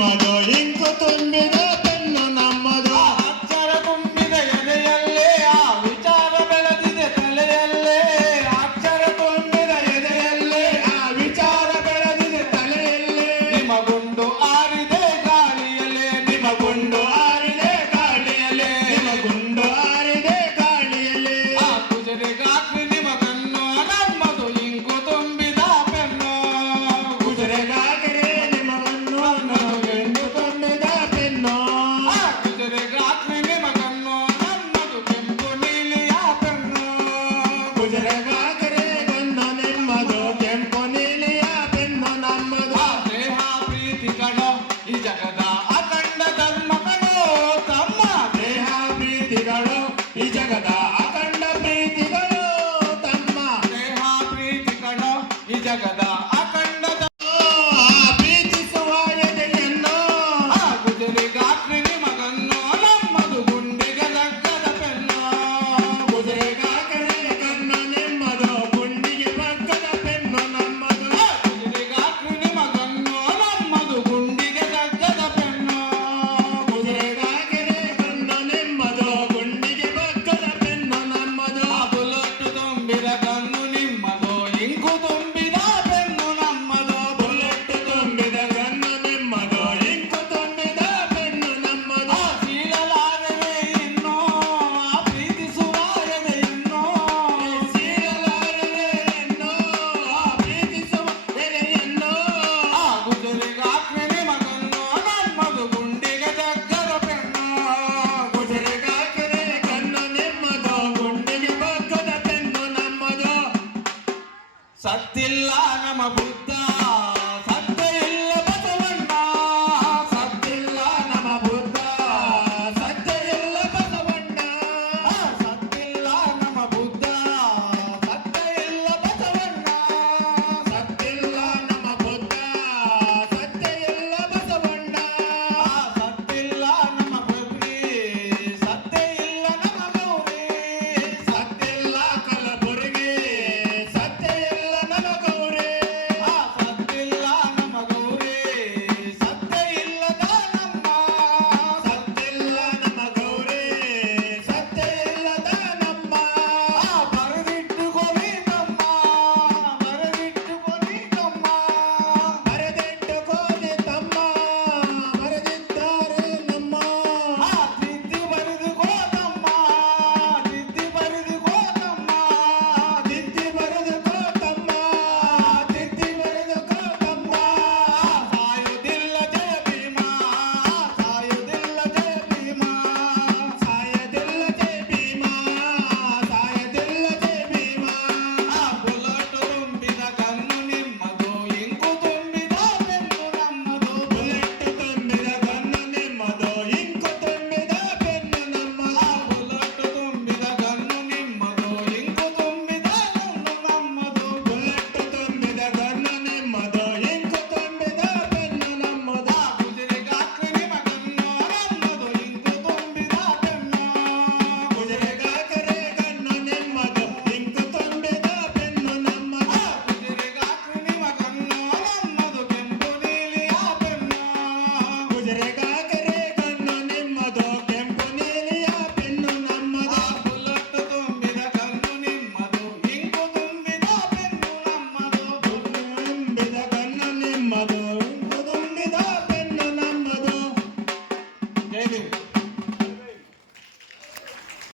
mano, incotto il mio Yeah. சத்தில்லா நம புத்தா.